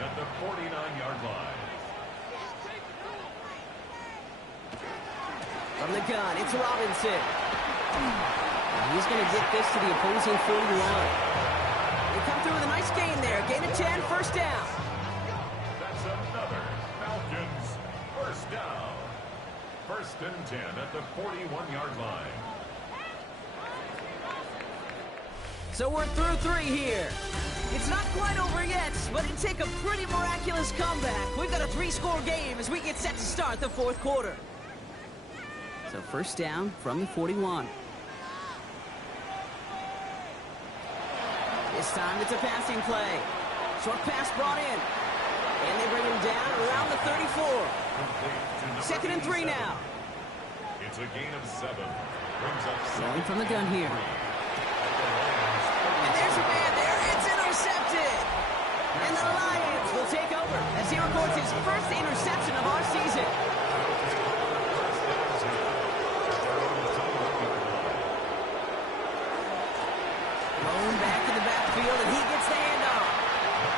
at the 49-yard line. From the gun, it's Robinson. He's going to get this to the opposing 41. They come through with a nice gain there. Gain of 10, first down. That's another Falcons first down. First and 10 at the 41-yard line. So we're through 3 here. It's not quite over yet, but it'd take a pretty miraculous comeback. We've got a 3-score game as we get set to start the 4th quarter. So first down from the 41. This time it's a passing play. Short pass brought in. And they bring him down around the 34. 2nd and 3 now. It's a gain of 7. Brings up Going from the gun here. And there's a man there. It's intercepted. And the Lions will take over as he records his first interception of our season. Thrown back in the backfield, and he gets the handoff.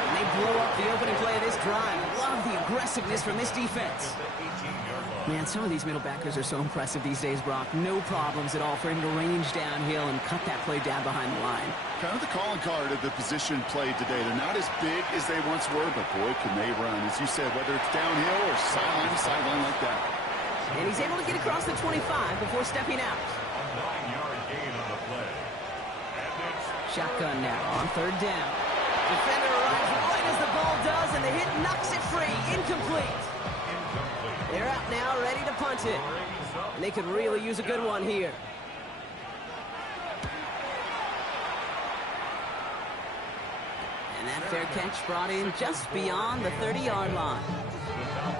And they blow up the opening play of this drive. Love the aggressiveness from this defense. Man, some of these middle backers are so impressive these days, Brock. No problems at all for him to range downhill and cut that play down behind the line. Kind of the calling card of the position played today. They're not as big as they once were, but boy, can they run. As you said, whether it's downhill or sideline to sideline like that. And he's able to get across the 25 before stepping out. a 9-yard gain on the play. And it's Shotgun now on 3rd down. Defender arrives right as the ball does, and the hit knocks it free. Incomplete. They're out now, ready to punt it. And they could really use a good one here. And that fair catch brought in just beyond the 30-yard line.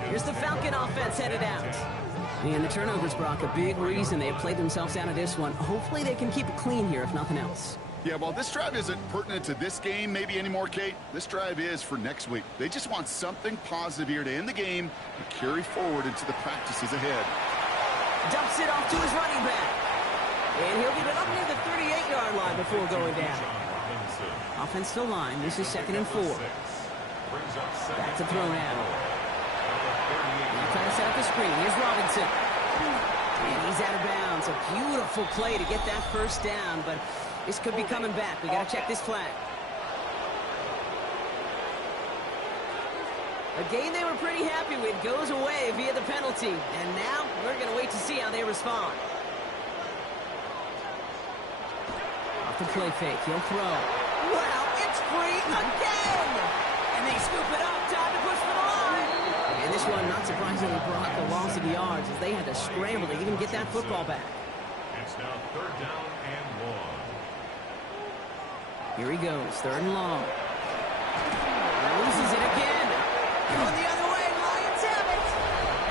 Here's the Falcon offense headed out. And the turnovers, Brock, a big reason they have played themselves out of this one. Hopefully they can keep it clean here, if nothing else. Yeah, well, this drive isn't pertinent to this game maybe anymore, Kate. This drive is for next week. They just want something positive here to end the game and carry forward into the practices ahead. Dumps it off to his running back. And he'll get it up near the 38-yard line before going down. Offensive line, this is 2nd and 4. Back to throw now. Now trying to set up the screen. Here's Robinson. And he's out of bounds. A beautiful play to get that first down, but this could be coming back. We got to check this flag. A game they were pretty happy with goes away via the penalty. And now we're going to wait to see how they respond. Off the play fake. He'll throw. Wow, it's free again! And they scoop it up. Time to push for the line. And this one, not surprisingly, brought the loss of yards as they had to scramble to even get that football back. It's now 3rd down and long. Here he goes, 3rd and long. Loses it again. Going the other way, Lions have it.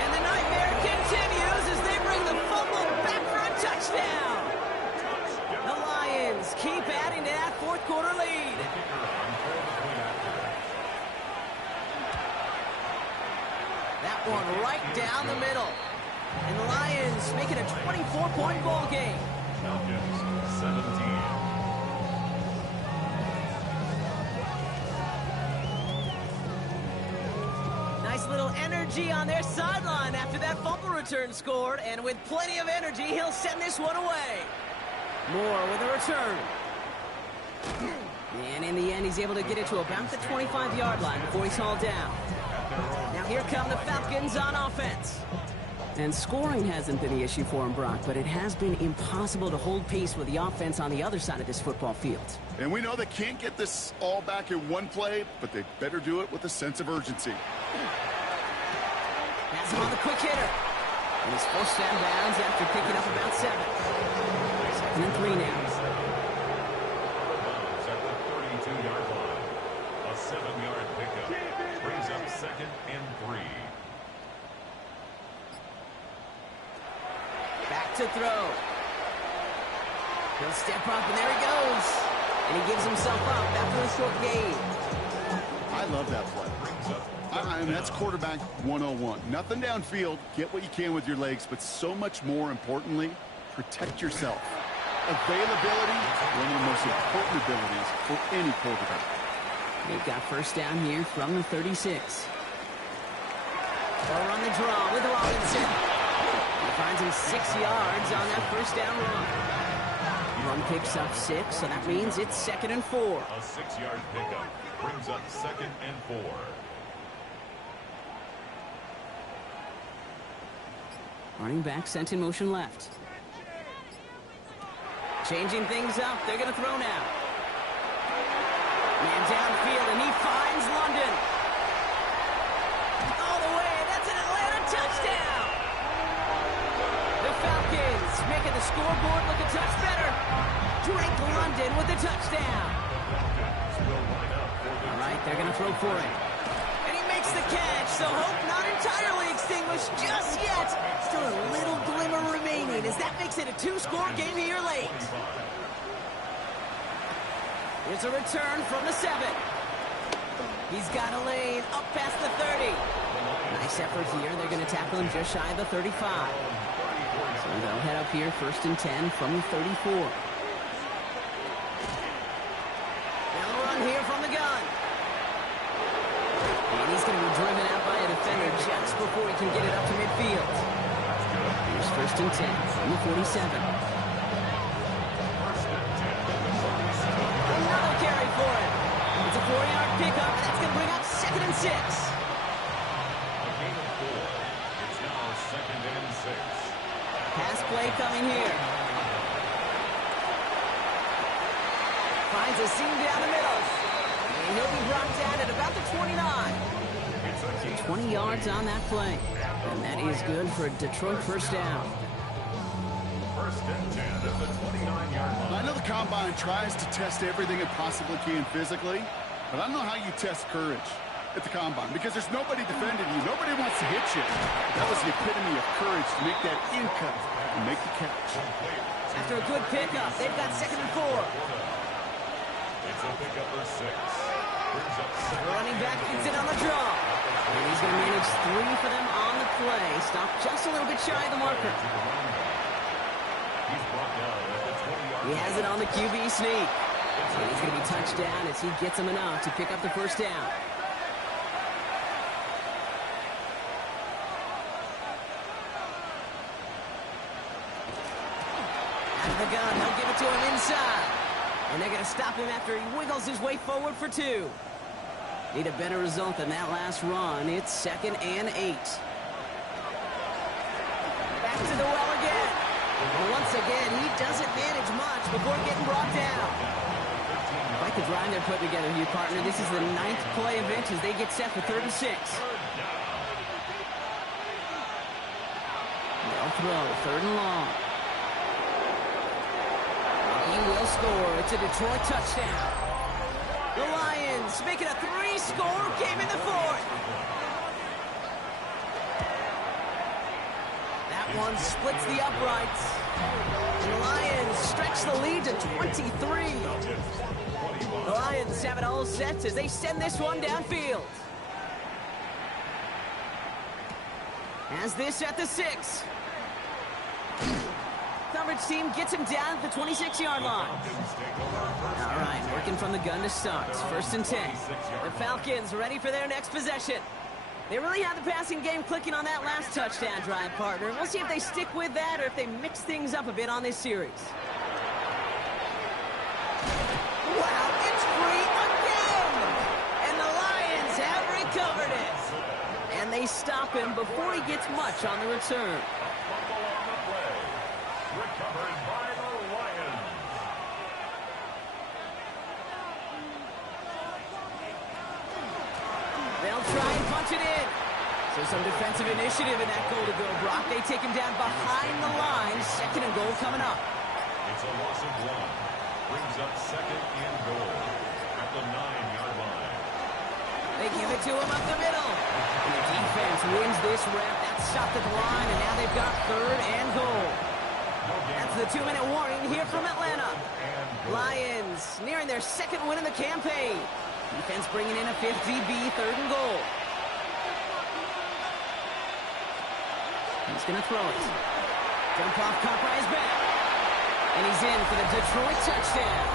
And the nightmare continues as they bring the fumble back for a touchdown. The Lions keep adding to that 4th quarter lead. That one right down the middle. And the Lions make it a 24-point ball game. Falcons 17. Nice little energy on their sideline after that fumble return scored, and with plenty of energy, he'll send this one away. Moore with a return. And in the end, he's able to get it to about the 25-yard line before he's hauled down. Now here come the Falcons on offense. And scoring hasn't been the issue for him, Brock, but it has been impossible to hold pace with the offense on the other side of this football field. And we know they can't get this all back in one play, but they better do it with a sense of urgency. That's him on the quick hitter. And he's forced out of bounds after picking up about 7. 2nd and 3 now. At the 32-yard line. A 7-yard pickup. Brings up 2nd and 3. Back to throw. He'll step up, and there he goes. And he gives himself up after a short gain. I love that play. And that's quarterback 101. Nothing downfield. Get what you can with your legs, but so much more importantly, protect yourself. Availability, one of the most important abilities for any quarterback. They've got first down here from the 36. They'll run the draw with Robinson. He finds him 6 yards on that first down run. Run picks up 6, so that means it's 2nd and 4. A 6-yard pickup brings up 2nd and 4. Running back sent in motion left. Changing things up. They're going to throw now. Man downfield, and he finds London. All the way. That's an Atlanta touchdown. The Falcons making the scoreboard look a touch better. Drake London with the touchdown. All right, they're going to throw for it. And he makes the catch, so hope not entirely extinguished just yet. Still a little glimmer remaining as that makes it a 2-score game here late. Here's a return from the 7. He's got a lane up past the 30. Nice effort here. They're going to tackle him just shy of the 35. So they'll head up here 1st and 10 from the 34. They'll run here from the gun. And he's going to be driven out by a defender just before he can get it up to midfield. Here's 1st and 10 from the 47. Another carry for it. It's a 4-yard pickup, and that's going to bring up 2nd and 6. A gain of 4. It's now 2nd and 6. Pass play coming here. Finds a seam down the middle. And he'll be brought down at about the 29. 20 yards on that play. And that is good for Detroit first down. 1st and 10 at the 29-yard line. I know the Combine tries to test everything it possibly can physically, but I don't know how you test courage at the Combine because there's nobody defending you. Nobody wants to hit you. That was the epitome of courage to make that in cut and make the catch. After a good pickup, they've got 2nd and 4. It's a pickup for 6. Brings up The 2nd. running back gets it on the draw. And he's going to manage 3 for them on the play. Stop just a little bit shy of the marker. He's brought down at the 20-yard He has it on the QB sneak. And he's going to be touched down as he gets him enough to pick up the first down. Out of the gun, he'll give it to him inside. And they're going to stop him after he wiggles his way forward for 2. Need a better result than that last run. It's 2nd and 8. Back to the well again. And once again, he doesn't manage much before getting brought down. Quite the drive they're putting together here, partner. This is the 9th play of it as they get set for 36. They'll throw, 3rd and long. He will score. It's a Detroit touchdown. The Lions making a 3-score game in the 4th. That one splits the uprights. And the Lions stretch the lead to 23. The Lions have it all set as they send this one downfield. Has this at the 6. Coverage team gets him down at the 26-yard line. All right, working from the gun to start. 1st and 10. The Falcons ready for their next possession. They really have the passing game clicking on that last touchdown drive, partner. We'll see if they stick with that or if they mix things up a bit on this series. Wow, it's free again! And the Lions have recovered it. And they stop him before he gets much on the return. Recovered by the Lions. They'll try and punch it in. So some defensive initiative in that goal to go, Brock. They take him down behind the line. 2nd and goal coming up. It's a loss of 1. Brings up 2nd and goal at the 9-yard line. They give it to him up the middle. And the defense wins this rep. That's stopped at the line, and now they've got 3rd and goal. That's the 2-minute warning here from Atlanta. Lions nearing their 2nd win in the campaign. Defense bringing in a 5th DB, 3rd and goal. He's going to throw it. Jump off, caught by his back. And he's in for the Detroit touchdown.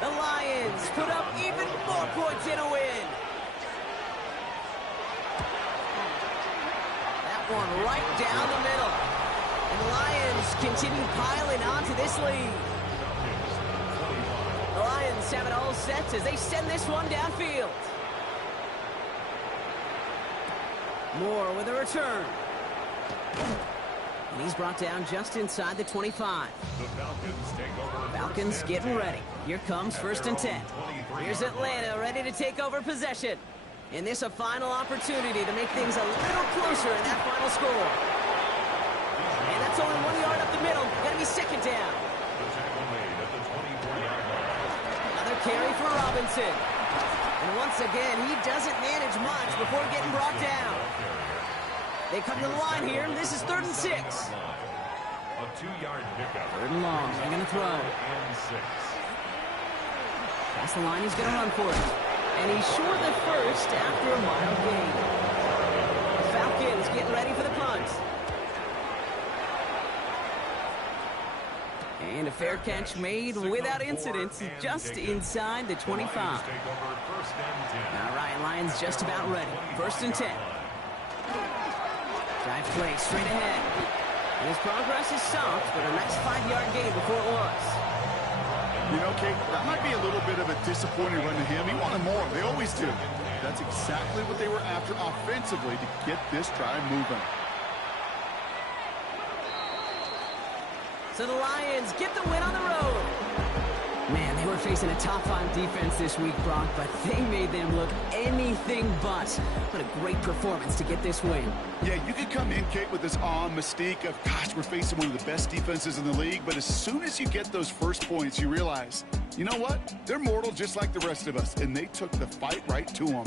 The Lions put up even one right down the middle. And the Lions continue piling onto this lead. The Lions have it all set as they send this one downfield. Moore with a return. And he's brought down just inside the 25. The Falcons take over. Falcons getting ready. Here comes first and 10. Here's Atlanta ready to take over possession. And this a final opportunity to make things a little closer in that final score. And that's only 1 yard up the middle. Gonna be second down. The tackle made at the 24-yard line. Another carry for Robinson. And once again, he doesn't manage much before getting brought down. They come to the line here, and this is 3rd and 6. A 2-yard pickup. 3rd and long. They're going to throw. And 6. That's the line he's going to run for it. And he's short the first after a mile gain. The Falcons getting ready for the punt. And a fair catch made without incident just inside the 25. All right, Lions just about ready. 1st and 10. Drive play straight ahead. And his progress is stopped, but a nice 5-yard gain before it was. You know, Kate, that might be a little bit of a disappointing run to him. He wanted more. They always do. That's exactly what they were after offensively to get this drive moving. So the Lions get the win on the road. Man, they were facing a top-5 defense this week, Brock, but they made them look anything but. What a great performance to get this win. Yeah, you could come in, Kate, with this mystique of, gosh, we're facing one of the best defenses in the league, but as soon as you get those first points, you realize, you know what? They're mortal just like the rest of us, and they took the fight right to them.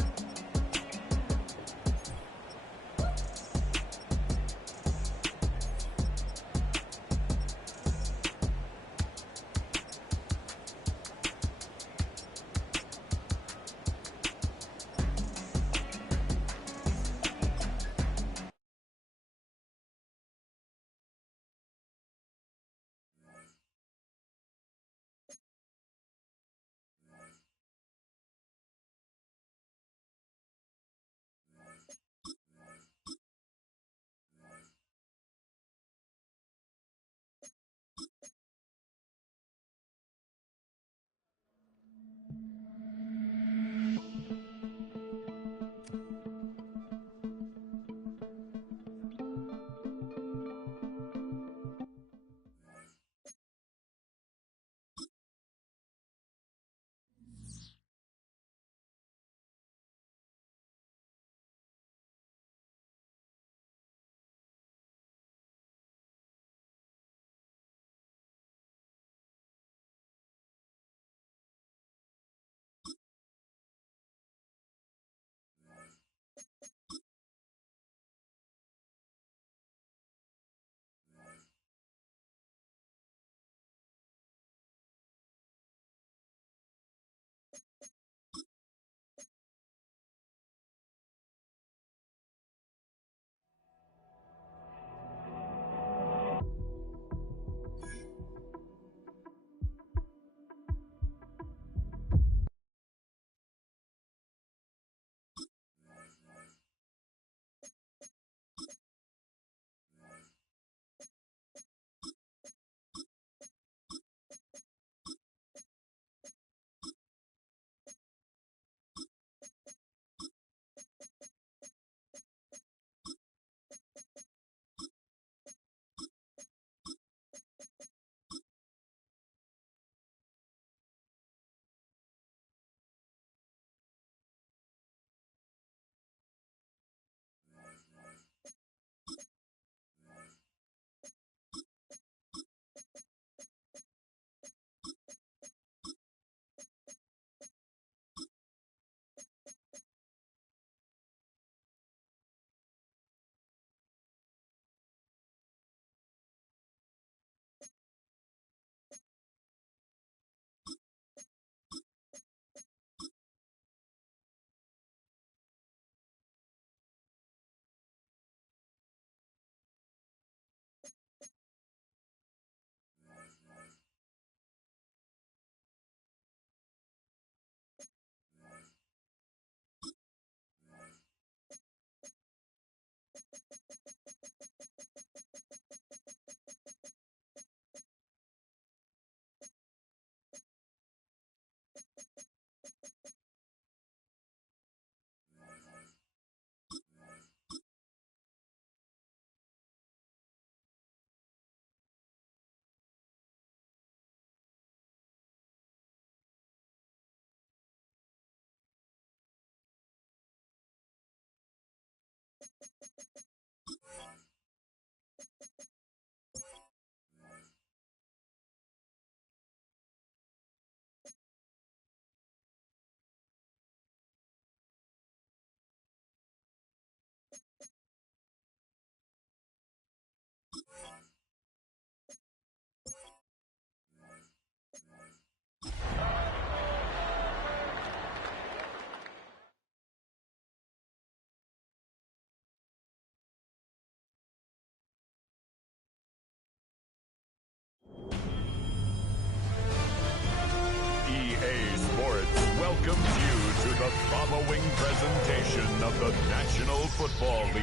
the following presentation of the National Football League.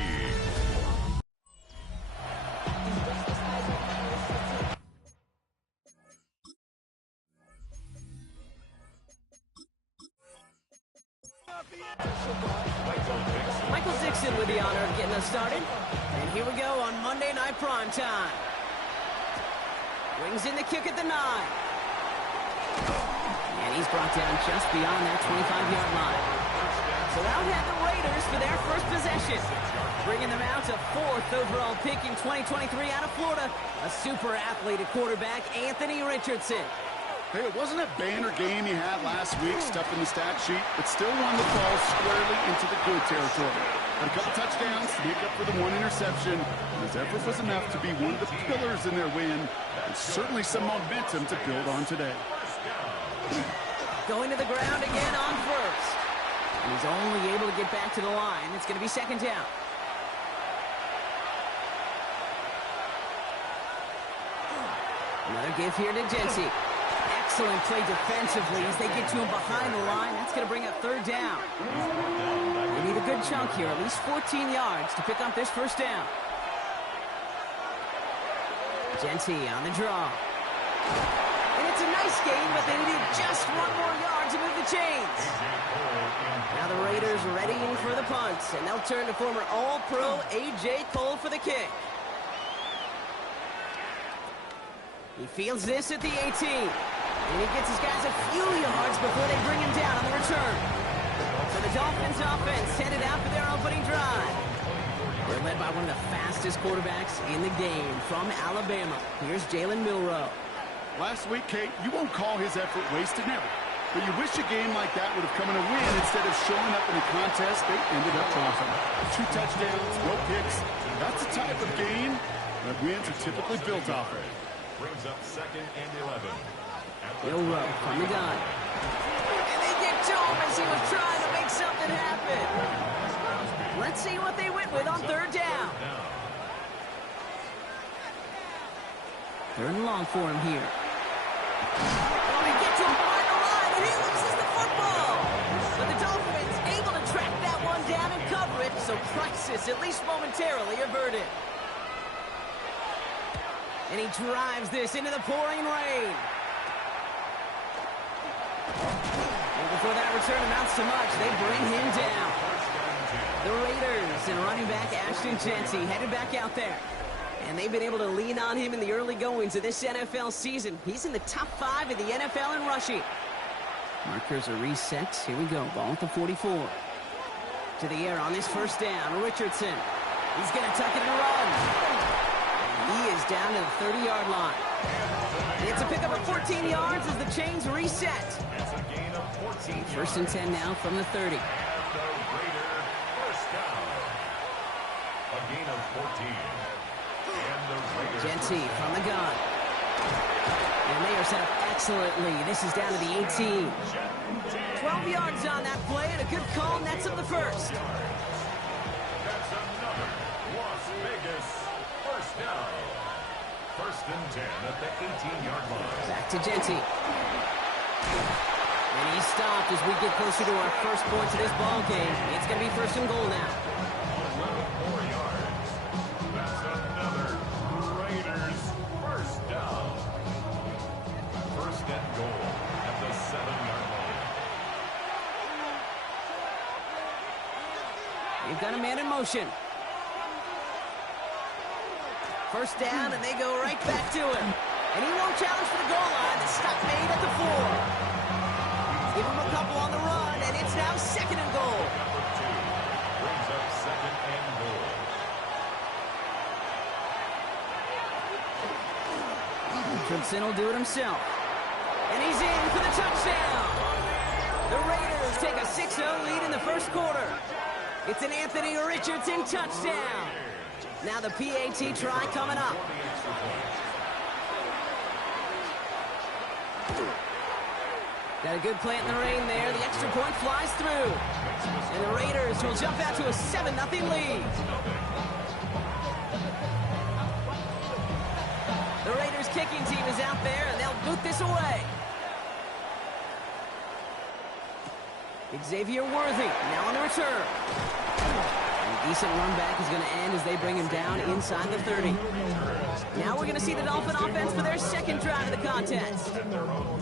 Michael Dixon with the honor of getting us started. And here we go on Monday Night Primetime. Wings in the kick at the 9. And he's brought down just beyond that 25-yard line. So out have the Raiders for their first possession. Bringing them out to 4th overall pick in 2023 out of Florida. A super athlete at quarterback, Anthony Richardson. Hey, it wasn't a banner game he had last week, stuff in the stat sheet, but still won the ball squarely into the good territory. Had a couple touchdowns to make up for the 1 interception. His effort was enough to be one of the pillars in their win, and certainly some momentum to build on today. Going to the ground again on first. He's only able to get back to the line. It's going to be 2nd down. Another give here to Jency. Excellent play defensively as they get to him behind the line. That's going to bring up 3rd down. They need a good chunk here, at least 14 yards to pick up this 1st down. Jency on the draw. And it's a nice gain, but they needed just 1 more yard to move the chains. Now the Raiders readying for the punt, and they'll turn to former All-Pro A.J. Cole for the kick. He fields this at the 18. And he gets his guys a few yards before they bring him down on the return. So the Dolphins offense headed out for their opening drive. They're led by one of the fastest quarterbacks in the game from Alabama. Here's Jalen Milroe. Last week, Kate, you won't call his effort wasted, never. But you wish a game like that would have come in a win instead of showing up in a contest they ended up dropping. 2 touchdowns, no picks. That's the type of game that wins are typically built off of. Brings up 2nd and 11. Milroe from the gun. And they get to him as he was trying to make something happen. Let's see what they went with on 3rd down. 3rd and long for him here. Oh, he gets him behind the line, and he loses the football. But the Dolphins able to track that one down and cover it, so crisis, at least momentarily, averted. And he drives this into the pouring rain. And before that return amounts to much, they bring him down. The Raiders and running back Ashton Jency headed back out there. And they've been able to lean on him in the early goings of this NFL season. He's in the top 5 in the NFL in rushing. Markers are reset. Here we go. Ball at the 44. To the air on this 1st down. Richardson. He's going to tuck it and run. He is down to the 30-yard line. It's a pickup of 14 yards as the chains reset. It's a gain of 14 1st and 10 now from the 30. And the Raider first down. A gain of 14. And the Raiders Jency from the gun. And they are set up excellently. This is down to the 18. 12 yards on that play and a good call nets up the 1st. That's another Las Vegas first down. 1st and 10 at the 18-yard line. Back to Jency. And he's stopped as we get closer to our first points of this ball game. It's going to be 1st and goal now. 4 yards. That's another Raiders first down. 1st and goal at the 7-yard line. They've got a man in motion. 1st down, and they go right back to him. And he won't challenge for the goal line. The stop made at the 4. Give him a couple on the run, and it's now 2nd and goal. Number 2 brings up 2nd and goal. Richardson will do it himself. And he's in for the touchdown. The Raiders take a 6-0 lead in the 1st quarter. It's an Anthony Richardson touchdown. Now the PAT try coming up. Got a good play in the rain there. The extra point flies through. And the Raiders will jump out to a 7-0 lead. The Raiders kicking team is out there, and they'll boot this away. Xavier Worthy now on the return. A decent run back is going to end as they bring him down inside the 30. Now we're going to see the Dolphin offense for their second drive of the contest.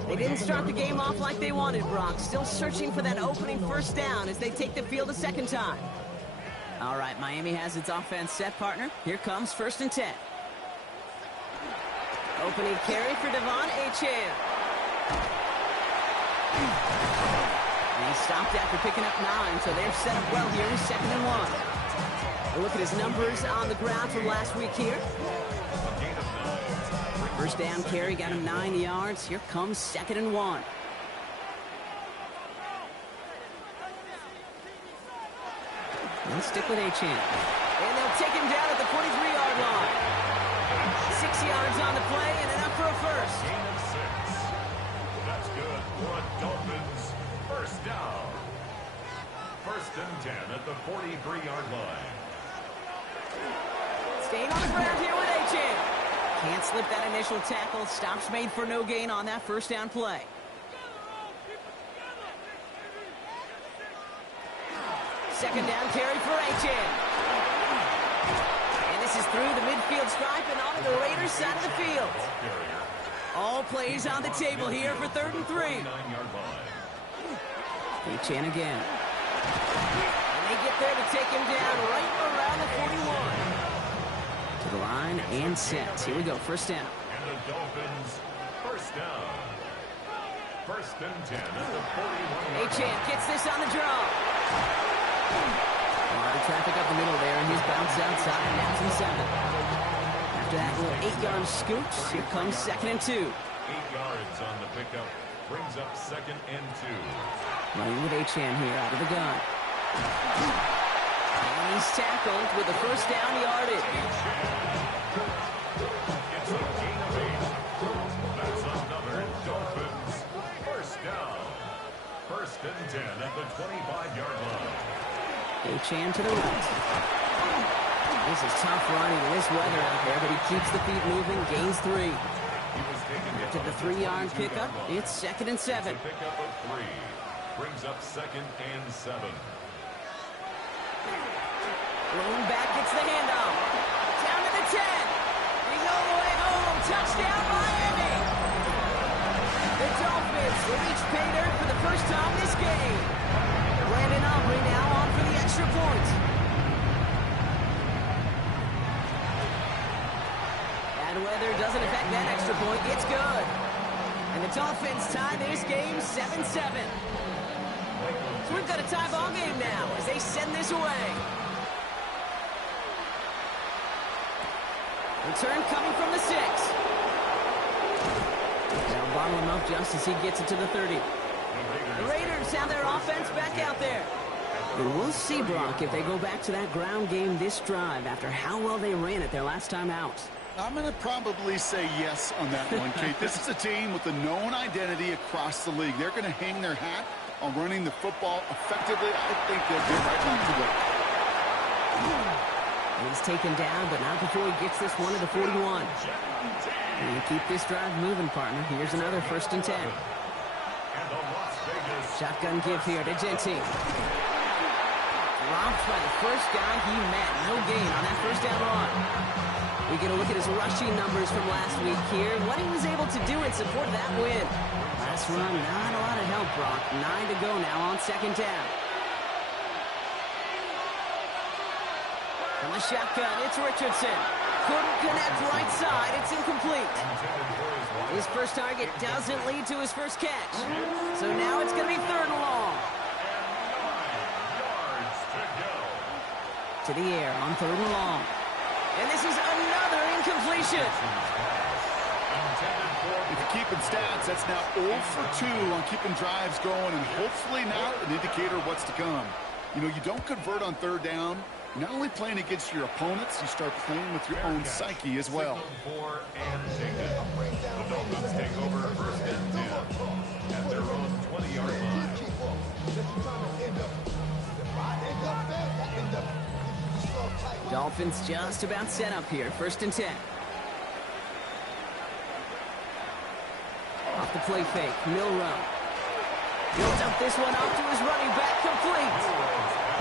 They didn't start the game off like they wanted, Brock. Still searching for that opening first down as they take the field a second time. All right, Miami has its offense set, partner. Here comes 1st and 10. Opening carry for Devon Achane. And he stopped after picking up 9, so they're set up well here with 2nd and 1. A look at his numbers on the ground from last week here. First down carry got him 9 yards. Here comes 2nd and 1. They'll stick with Achane. And they'll take him down at the 43-yard line. 6 yards on the play and enough for a first. Gain of 6. That's good for a Dolphins first down. 1st and 10 at the 43-yard line. Staying on the ground here with Achane. Can't slip that initial tackle. Stops made for no gain on that first down play. Second down carry for Achane. And this is through the midfield stripe and onto the Raiders side of the field. All plays on the table here for 3rd and 3. Achane again. And they get there to take him down right around the 41. To the line and set. Here we go, first down. And the Dolphins first down. 1st and 10 at the 41. Achane gets this on the draw. A lot of traffic up the middle there, and he's bounced outside, and now it's 7. After that little 8-yard scooch, here comes 2nd and 2. 8 yards on the pickup brings up 2nd and 2. Running with Achane here out of the gun. And he's tackled with the first down yardage. It's a gain of 8. That's another Dolphins first down. 1st and 10 at the 25-yard line. Achane to the right. This is tough running in this weather out there, but he keeps the feet moving, gains 3. After the 3-yard pickup, it's 2nd and 7. Pickup of 3 brings up 2nd and 7. Lone back gets the handoff. Down to the 10. He's all the way home. Touchdown, Miami. The Dolphins will each pay dirt for the first time this game. Brandon Aubrey now on for the extra point. Bad weather doesn't affect that extra point. It's good. And the Dolphins tie this game 7-7. So we've got a tie ball game now as they send this away. Return coming from the 6. They'll bottle him up just as he gets it to the 30. The Raiders have their offense back out there. And we'll see, Brock, if they go back to that ground game this drive after how well they ran it their last time out. I'm going to probably say yes on that one, Kate. This is a team with a known identity across the league. They're going to hang their hat on running the football effectively. I think they'll get right back to work. He's taken down, but not before he gets this one to the 41. And you keep this drive moving, partner. Here's another 1st and 10. Shotgun give here to Gentine. Dropped by the first guy he met. No gain on that first down run. We get a look at his rushing numbers from last week here. What he was able to do in support of that win. Last run, not a lot of help, Brock. 9 to go now on 2nd down. From the shotgun, it's Richardson. Couldn't connect right side. It's incomplete. His first target doesn't lead to his first catch. So now it's going to be 3rd and long. To the air on 3rd and long. And this is another incompletion. If you're keeping stats, that's now 0 for 2 on keeping drives going, and hopefully now an indicator of what's to come. You know, you don't convert on 3rd down. You're not only playing against your opponents, you start playing with your own psyche as well. The Dolphins take over 1st and 10 at their own 20-yard line. Dolphins just about set up here. 1st and 10. Off the play fake. Milroe. He'll dump this one off to his running back, complete.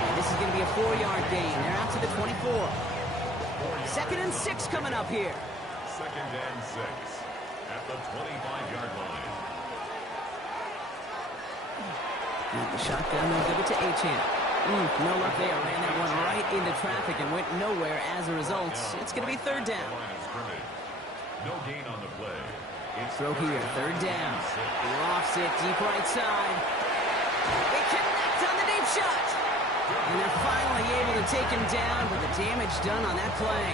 And this is going to be a 4-yard gain. They're out to the 24. 2nd and 6 coming up here. 2nd and 6 at the 25-yard line. And the shotgun, they'll give it to Achane. No luck there. Ran that one right into traffic and went nowhere as a result. It's going to be 3rd down. No gain on the play. Throw here, 3rd down. Lofts it deep right side. They connect on the deep shot. And they're finally able to take him down, but the damage done on that play.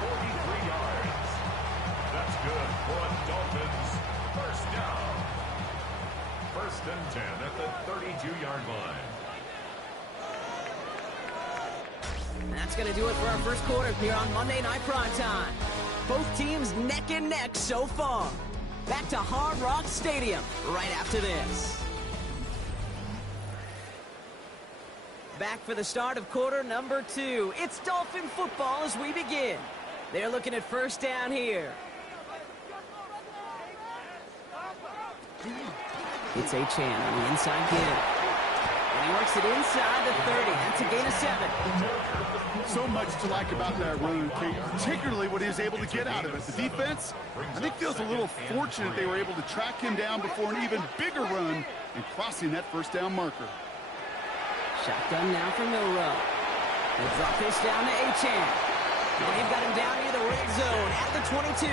43 yards. That's good for a Dolphins 1st down. 1st and 10 at the 32-yard line. And that's going to do it for our first quarter here on Monday Night Primetime. Both teams neck and neck so far. Back to Hard Rock Stadium right after this. Back for the start of quarter number 2. It's Dolphin football as we begin. They're looking at 1st down here. It's Achane on the inside give. And he works it inside the 30. That's a gain of 7. So much to like about that run, Kate, particularly what he was able to get out of it. The defense, I think, feels a little fortunate they were able to track him down before an even bigger run and crossing that 1st down marker. Shotgun now for Milroe. They'll drop this down to Achane. And they've got him down near the red zone at the 22.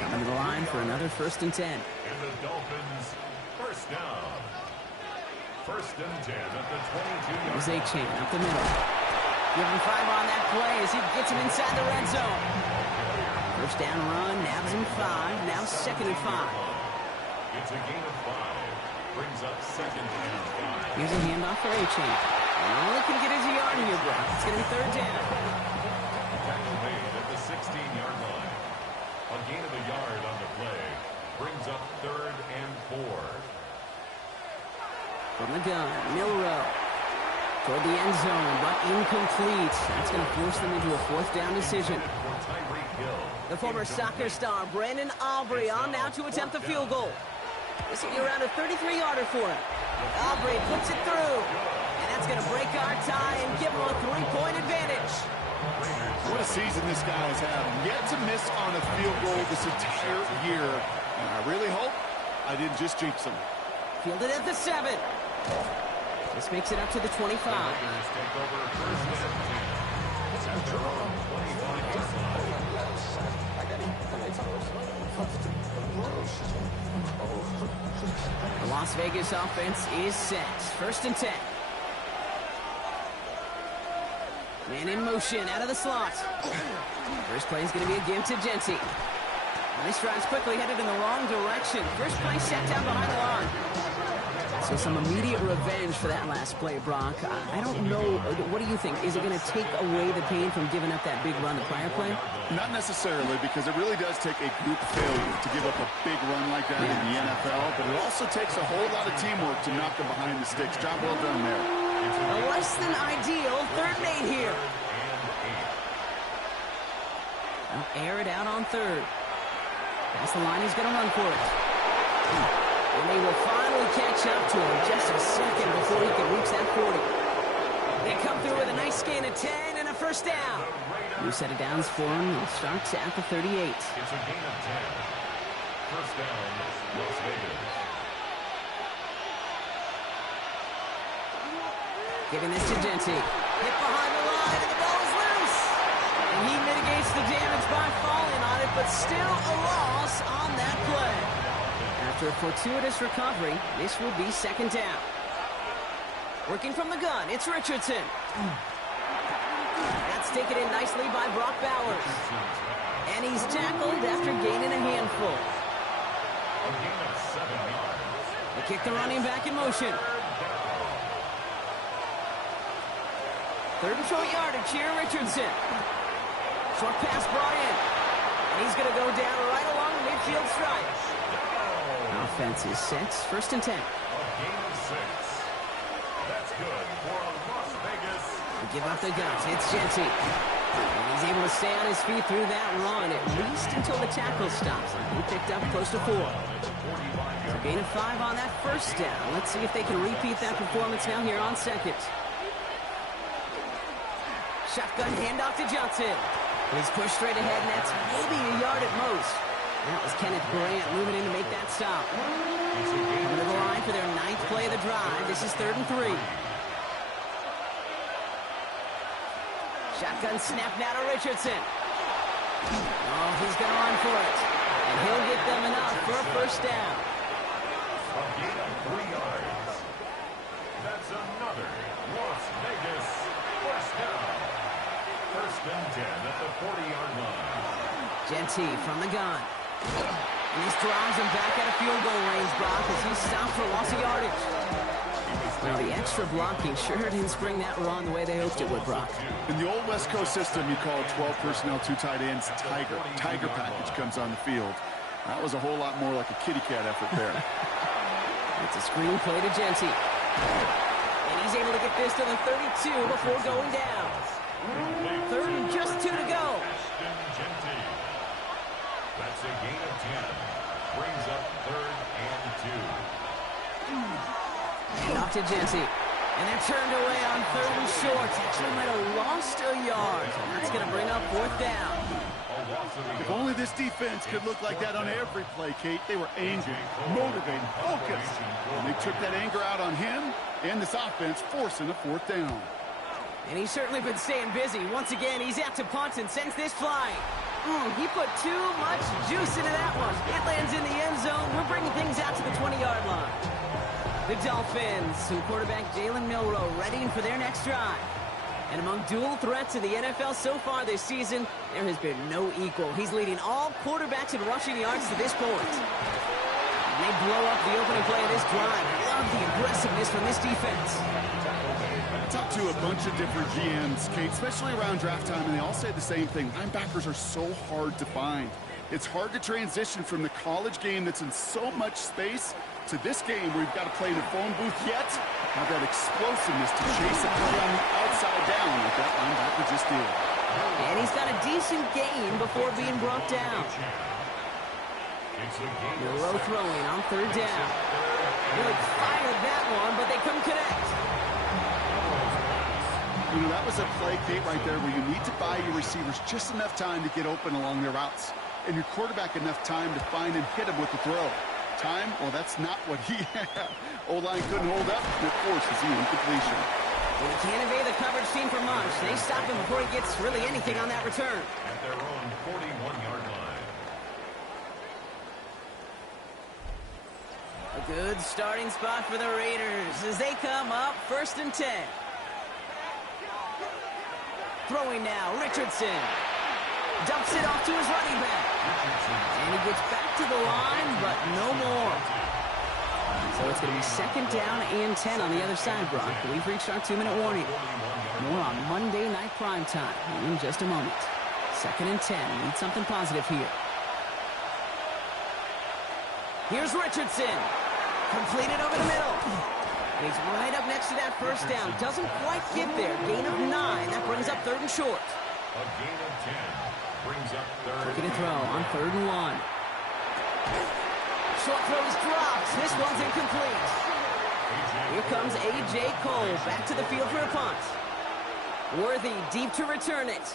Coming to the line for another 1st and 10. And the Dolphins 1st down. 1st and 10 at the 22-yard line. There's Achane up the middle. Give him 5 on that play as he gets him inside the red zone. 1st down run, nabs him 5. Now 2nd and 5. It's a gain of 5. Brings up 2nd and 5. Here's a handoff for Achane. All he can get is a yard here, bro. It's going to be 3rd down. Tackle made at the 16-yard line. A gain of a yard on the play. Brings up 3rd and 4. From the gun, Milroe. Toward the end zone, but incomplete. That's going to force them into a 4th down decision. The former soccer star, Brandon Aubrey, on now to attempt the field goal. This will be around a 33-yarder for him. Aubrey puts it through. And that's going to break our tie and give him a 3-point advantage. What a season this guy has had. Yet to miss on a field goal this entire year. And I really hope I didn't just jinx him. Fielded at the 7. This makes it up to the 25. The Las Vegas offense is set. 1st and 10. Man in motion out of the slot. First play is going to be a give to Jeanty. And this drive's quickly headed in the wrong direction. First play set down behind the line. So some immediate revenge for that last play, Brock. I don't know. What do you think? Is it going to take away the pain from giving up that big run the prior play? Not necessarily, because it really does take a group failure to give up a big run like that in the NFL, but it also takes a whole lot of teamwork to knock them behind the sticks. Job well done there. A less than ideal 3rd and 8 here. They'll air it out on 3rd. That's the line. He's going to run for it. And they will finally catch up to him just a second before he can reach that 40. They come through with a nice gain of 10 and a 1st down. New set of downs for him. It starts at the 38. It's a gain of 10. 1st down, Las Vegas. Giving this to Jeanty. Hit behind the line, and the ball is loose. And he mitigates the damage by falling on it, but still a loss on that play. After a fortuitous recovery, this will be 2nd down. Working from the gun, it's Richardson. That's taken in nicely by Brock Bowers. And he's tackled after gaining a handful. A gain of 7 yards. They kick the running back in motion. 3rd and short yardage here, Richardson. Short pass brought in. And he's going to go down right along the midfield stripe. Offense is set. 1st and 10. A gain of 6. That's good for Las Vegas. They give up the guns. It's Jeanty. And he's able to stay on his feet through that run, at least until the tackle stops. He picked up close to 4. So gain of 5 on that first down. Let's see if they can repeat that performance now here on second. Shotgun handoff to Johnson. He's pushed straight ahead, and that's maybe a yard at most. That was Kenneth Grant moving in to make that stop. Over to the line for their 9th play of the drive. This is 3rd and 3. Shotgun snap now to Richardson. Oh, he's going to run for it. And he'll get them enough for a first down. A gain of 3 yards. That's another Las Vegas first down. 1st and 10 at the 40-yard line. Genty from the gun. And this drives him back out of field goal range, Brock, as he's stopped for loss of yardage. Now, the extra blocking sure didn't spring that run the way they hoped it would, Brock. In the old West Coast system, you call 12 personnel, 2 tight ends, Tiger. Tiger package comes on the field. That was a whole lot more like a kitty cat effort there. It's a screen play to Genty. And he's able to get this to the 32 before going down. 3rd and just 2 to go. That's a gain of 10. Brings up 3rd and 2. And off to Genty. And they're turned away on 3rd and short. Actually might have lost a yard. And that's going to bring up 4th down. If only this defense could look like that on every play, Kate. They were angry, motivated, focused. And they took that anger out on him and this offense, forcing a 4th down. And he's certainly been staying busy. Once again, he's out to punt and sends this flying. He put too much juice into that one. It lands in the end zone. We're bringing things out to the 20-yard line. The Dolphins and quarterback Jalen Milroe readying for their next drive. And among dual threats in the NFL so far this season, there has been no equal. He's leading all quarterbacks in rushing yards to this point. They blow up the opening play of this drive. I love the aggressiveness from this defense. I talked to a bunch of different GMs, Kate, especially around draft time, and they all say the same thing. Linebackers are so hard to find. It's hard to transition from the college game that's in so much space to this game where you've got to play in a phone booth, yet have that explosiveness to chase a play on the outside down like that linebacker just did. And he's got a decent gain before being brought down. Milroe throwing on 3rd down. Really fired that one, but they couldn't connect. You know, that was a play, Kate, right there where you need to buy your receivers just enough time to get open along their routes, and your quarterback enough time to find and hit him with the throw. Time? Well, that's not what he had. O-line couldn't hold up, and it forces the incompletion. Well, he can't evade the coverage team for much. They stop him before he gets really anything on that return. At their own 41-yard line. A good starting spot for the Raiders as they come up 1st and 10. Throwing now, Richardson. Dumps it off to his running back. And he gets back to the line, but no more. So it's going to be 2nd down and 10 on the other side, Brock. We've reached our 2-minute warning. More on Monday Night Primetime in just a moment. 2nd and 10. Need something positive here. Here's Richardson. Completed over the middle. And he's right up next to that first down. Doesn't quite get there. Gain of 9. That brings up 3rd and short. A gain of 10 brings up 3rd. Looking to throw on 3rd and 1. Short throws drops. This one's incomplete. Here comes A.J. Cole back to the field for a punt. Worthy deep to return it.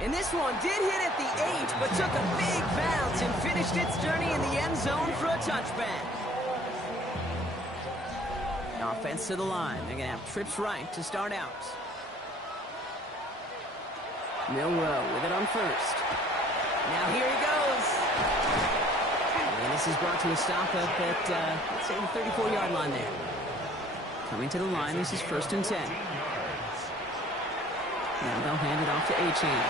And this one did hit at the 8, but took a big bounce and finished its journey in the end zone for a touchback. Offense to the line. They're going to have trips right to start out. Milroe with it on 1st. Now here he goes. And this is brought to a stop up at, let's say, the 34-yard line there. Coming to the line, this is 1st and 10. And they'll hand it off to A-Chain.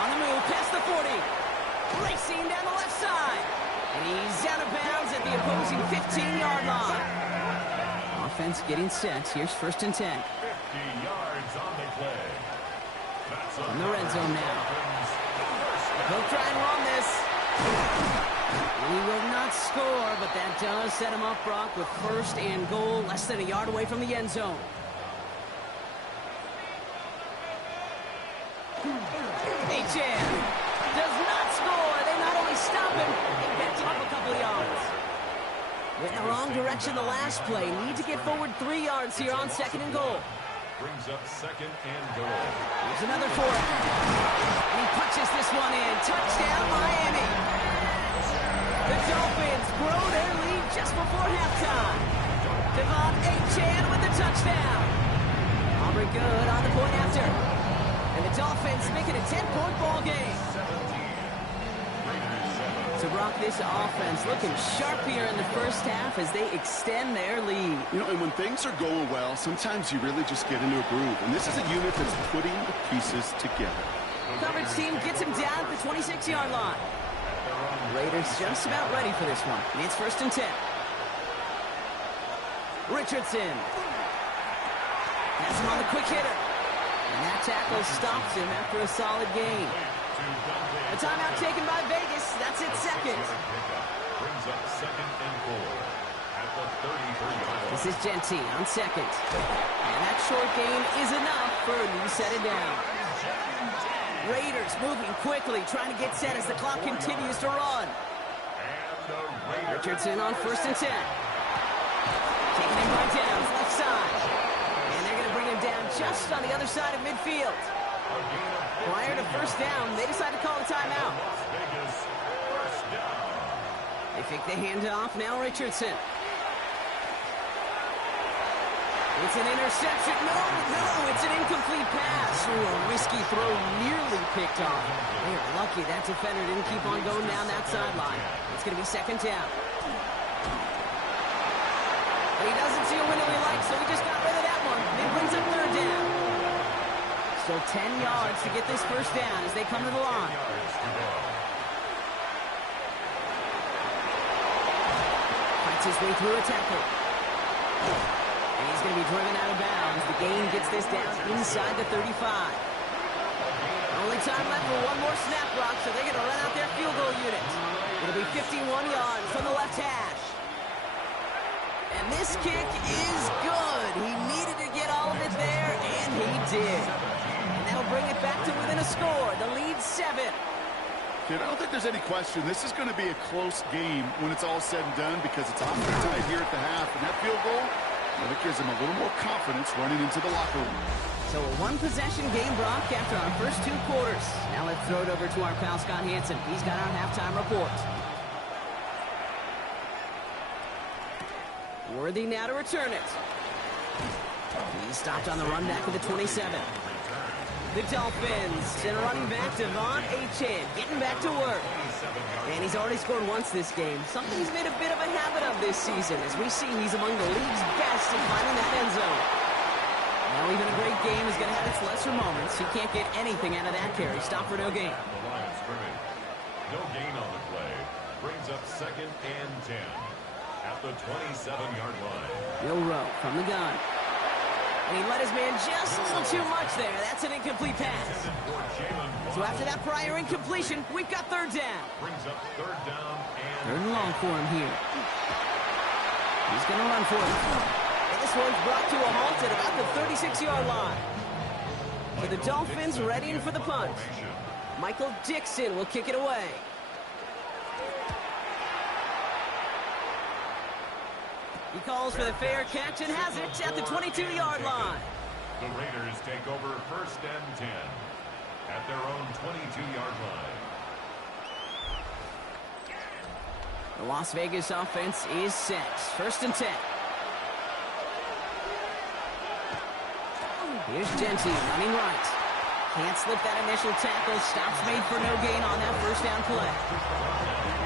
On the move, past the 40. Racing down the left side. And he's out of bounds at the opposing 15-yard line. Offense getting set. Here's 1st and 10. 50 yards on the play. From the red zone now. They'll try and run this. And he will not score, but that does to set him up, Brock, with first and goal, less than a yard away from the end zone. Achane does not score. They not only stop him, they get him up a couple of yards. Went in the wrong direction the last play. Need to get forward 3 yards here on second and goal. Brings up second and goal. Here's another for it. And he punches this one in. Touchdown, Miami. The Dolphins grow their lead just before halftime. Devon Achane with the touchdown. Aubrey good on the point after. And the Dolphins make it a 10-point ball game. So, Brock, this offense looking sharp here in the first half as they extend their lead. You know, and when things are going well, sometimes you really just get into a groove. And this is a unit that's putting the pieces together. Coverage team gets him down at the 26-yard line. Raiders just about ready for this one. It's first and 10. Richardson has him on the quick hitter. And that tackle stops him after a solid gain. A timeout taken by Vegas. That's its second. Brings up second and 4 at the 33-yard line. This is Genty on second. And that short gain is enough for a new set it down. Raiders moving quickly, trying to get set as the clock continues to run. Richardson on first and 10. Taking him by Downs, left side. And they're going to bring him down just on the other side of midfield. Prior to first down, they decide to call a timeout. They fake the handoff, now Richardson. It's an interception. No, it's an incomplete pass. Ooh, a risky throw nearly picked off. They are lucky that defender didn't keep on going down that sideline. It's going to be second down. But he doesn't see a window he likes, so he just got rid of that one. It brings up third down. Still 10 yards to get this first down as they come to the line. Fights his way through a tackle. And he's going to be driven out of bounds. The gain gets this down inside the 35. Only time left for one more snap, Brock, so they're going to run out their field goal unit. It'll be 51 yards from the left hash. And this kick is good. He needed to get all of it there, and he did. And that'll bring it back to within a score. The lead's 7. Kid, I don't think there's any question. This is going to be a close game when it's all said and done because it's awfully tight here at the half. And that field goal, well, it gives him a little more confidence running into the locker room. So a one-possession game, Brock, after our first 2 quarters. Now let's throw it over to our pal Scott Hansen. He's got our halftime report. Worthy now to return it. He stopped on the run back to the 27. The Dolphins send a running back, Devon Achane, getting back to work. And he's already scored once this game. Something he's made a bit of a habit of this season. As we see, he's among the league's best in finding that end zone. Now, even a great game is going to have its lesser moments. He can't get anything out of that carry. Stop for no gain. No gain on the play. Brings up second and 10 at the 27-yard line. Will Rowe from the gun. And he let his man just a little too much there. That's an incomplete pass. So after that prior incompletion, we've got third down. Brings up third down and third and long for him here. He's going to run for it. And this one's brought to a halt at about the 36-yard line. So the Dolphins readying for the punt. Michael Dixon will kick it away. He calls for the fair catch and has it at the 22-yard line. The Raiders take over first and 10 at their own 22-yard line. The Las Vegas offense is set. First and 10. Here's Genty running right. Can't slip that initial tackle. Stops made for no gain on that first down play.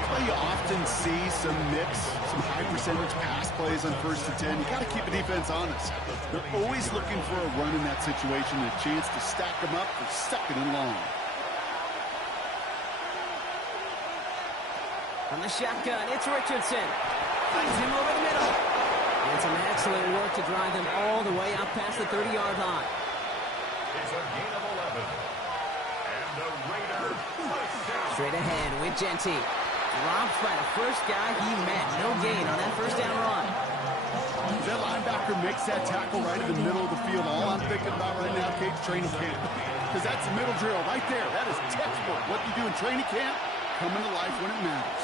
Well, you often see some mix, some high percentage pass plays on first and 10. You got to keep the defense honest. They're always looking for a run in that situation and a chance to stack them up for second and long. From the shotgun, it's Richardson. Finds him over the middle. And some excellent work to drive them all the way up past the 30-yard line. It's a gain of 11. And the Raider touchdown. Straight ahead with Genty. dropped by the first guy he met. No gain on that first down run. That linebacker makes that tackle right in the middle of the field. All I'm thinking about right now, Cage, training camp. Because that's the middle drill right there. That is textbook. What you do in training camp, coming to life when it matters.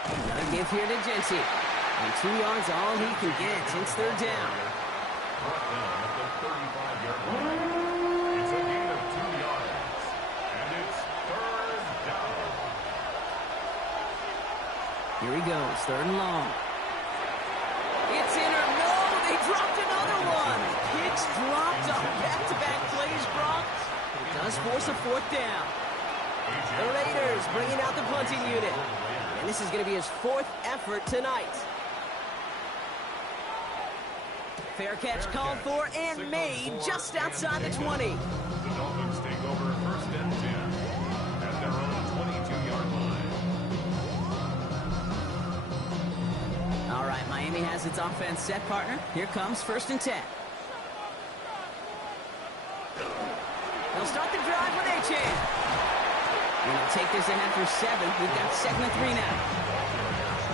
Another give here to Jency. And 2 yards all he can get since third down. Brought down at the 35-yard line. It's a gain of 2 yards. And it's third down. Here he goes, third and long. It's in or no, they dropped another one. Picks dropped on back-to-back plays, Brock. It does force a fourth down. The Raiders bringing out the punting unit. And this is going to be his fourth effort tonight. Fair catch called for and made just outside the 20. The Dolphins take over first and 10 at their own 22-yard line. All right, Miami has its offense set, partner. Here comes first and 10. They'll start the drive with Achane. And they'll take this ahead for 7. We've got second and 3 now.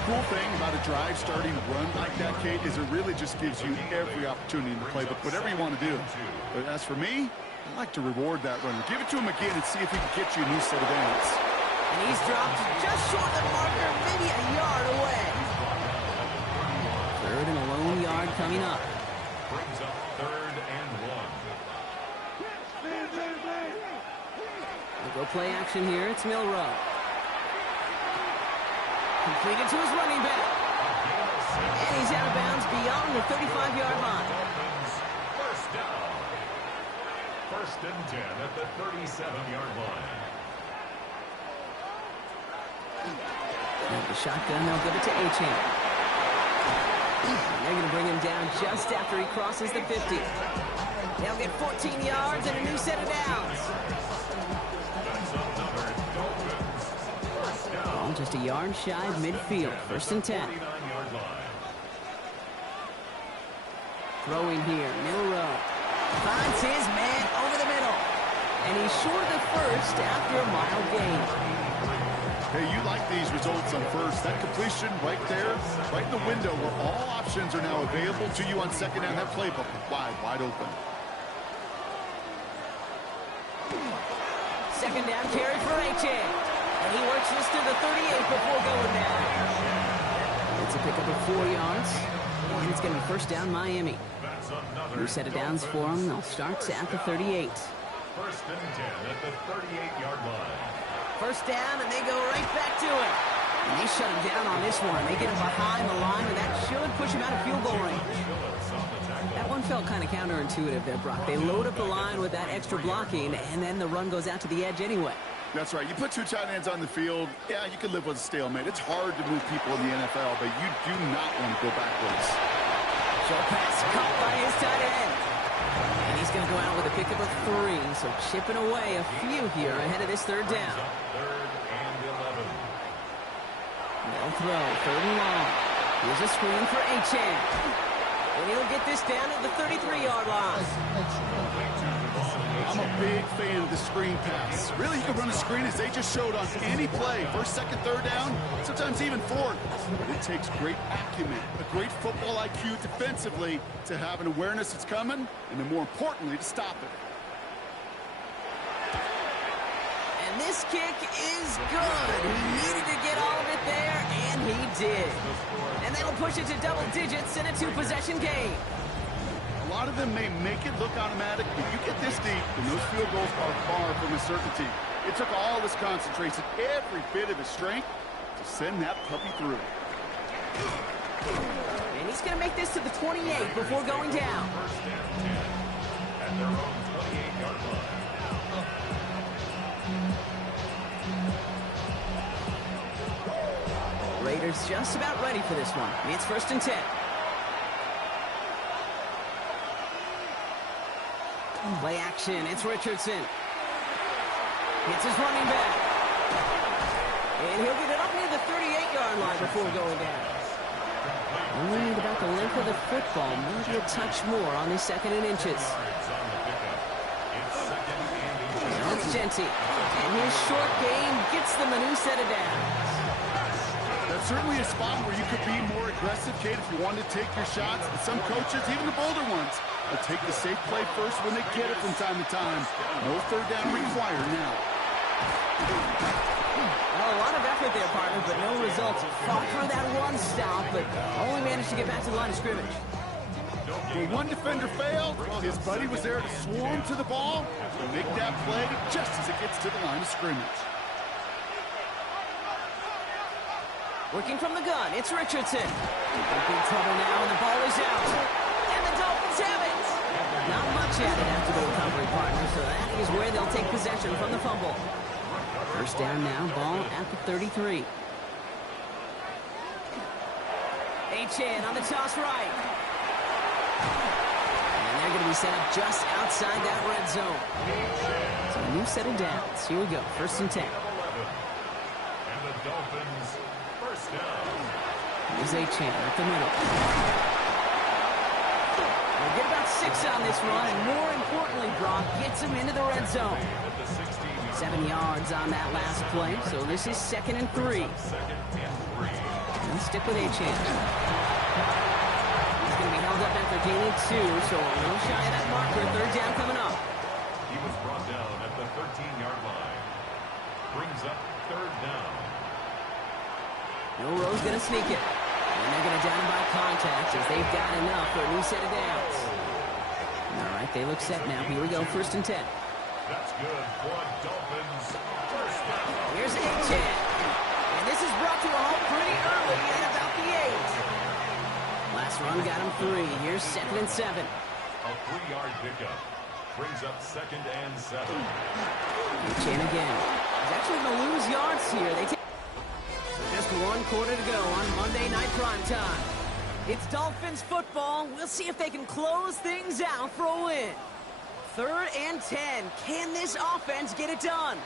Cool thing about a drive starting run like that, Kate, is it really just gives you every opportunity to play, but whatever you want to do. But as for me, I like to reward that runner. Give it to him again and see if he can get you a new set of downs. And he's dropped just short of the marker, maybe a yard away. Third and a lone yard coming up. Brings up third and 1. We'll go play action here. It's Milroe. Completed to his running back. And he's out of bounds beyond the 35-yard line. First down. First and 10 at the 37-yard line. And the shotgun, they'll give it to Achane. They're going to bring him down just after he crosses the 50. They'll get 14 yards and a new set of downs. That's another Dolphins. First down. Just a yard shy of midfield. First and 10. 49-yard line. Throwing here, Milroe. Finds his man over the middle. And he's short of the first after a mile gain. Hey, you like these results on first. That completion right there, right in the window where all options are now available to you on second down. That playbook wide open. Second down carry for Achane. And he works this to the 38 before going down. It's a pickup of 4 yards. And it's going to be first down Miami. That's another New set of downs for them. They'll start at the 38. First and 10 at the 38-yard line. First down, and they go right back to it. And they shut him down on this one. They get him behind the line, and that should push him out of field goal range. That one felt kind of counterintuitive there, Brock. They load up the line with that extra blocking, and then the run goes out to the edge anyway. That's right. You put 2 tight ends on the field, yeah, you can live with a stalemate. It's hard to move people in the NFL, but you do not want to go backwards. Short pass caught by his tight end. And he's going to go out with a pickup of 3, so chipping away a few here ahead of this third down. Third and 11. They'll throw, third and long. Here's a screen for Achane. And he'll get this down at the 33-yard line. I'm a big fan of the screen pass. Really, you can run a screen as they just showed on any play. First, second, third down, sometimes even fourth. But it takes great acumen, a great football IQ defensively to have an awareness it's coming, and then more importantly, to stop it. And this kick is good. He needed to get all of it there, and he did. And that'll push it to double digits in a 2-possession game. A lot of them may make it look automatic, but you get this deep, and those field goals are far from a certainty. It took all his concentration, every bit of his strength, to send that puppy through. And he's going to make this to the 28 before going down. First and 10 at their own 28-yard line. Raiders just about ready for this one. It's first and 10. Play action. It's Richardson. It's his running back. And he'll get it up near the 38-yard line before going down. Only about the length of the football. Maybe a touch more on the second and inches. Now it's Jency. And his short game gets them a new set of downs. certainly a spot where you could be more aggressive, Kate, if you wanted to take your shots. But some coaches, even the bolder ones, will take the safe play first when they get it from time to time. No third down required now. Well, a lot of effort there, partner, but no results. Fought for that one stop, but only managed to get back to the line of scrimmage. When one defender failed, well, his buddy was there to swarm to the ball and make that play just as it gets to the line of scrimmage. Working from the gun, it's Richardson. In big trouble now, and the ball is out. And the Dolphins have it. Not much added after the recovery, partner, so that is where they'll take possession from the fumble. First down now, ball at the 33. Achane on the toss right. And they're going to be set up just outside that red zone. So a new set of downs. Here we go, first and 10. And the Dolphins, first down. Here's Achane at the middle. They get about 6 on this run, and more importantly, Brock gets him into the red zone. 7 yards on that last play, so this is 2nd and 3. And stick with Achane. He's going to be held up after gaining 2, so a little shy of that marker. Third down coming up. He was brought down at the 13-yard line. Brings up third down. Milroe's going to sneak it. And they're going to down him by contact as they've got enough for a new set of downs. All right, they look set now. Here we go, first and 10. That's good for Dolphins. First down. Here's Achane. And this is brought to a halt pretty early at about the 8. Last run got him 3. Here's 2nd and 7. A 3-yard pickup. Brings up 2nd and 7. Achane again. He's actually going to lose yards here. They take just 1 quarter to go on Monday Night Primetime. It's Dolphins football. We'll see if they can close things out for a win. 3rd and 10. Can this offense get it done?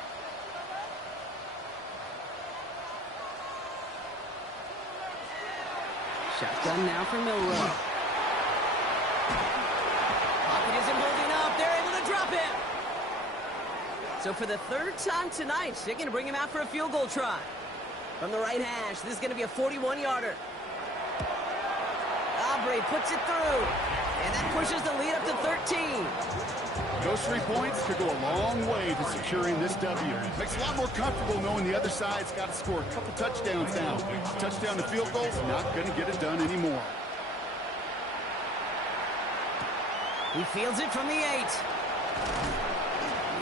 Shotgun now for Milroe. Pocket isn't holding up. They're able to drop him. So for the 3rd time tonight, they're going to bring him out for a field goal try. From the right hash, this is going to be a 41-yarder. Aubrey puts it through. And that pushes the lead up to 13. Those 3 points could go a long way to securing this W. Makes it a lot more comfortable knowing the other side's got to score a couple touchdowns now. Touchdown to field goals, not going to get it done anymore. He fields it from the 8.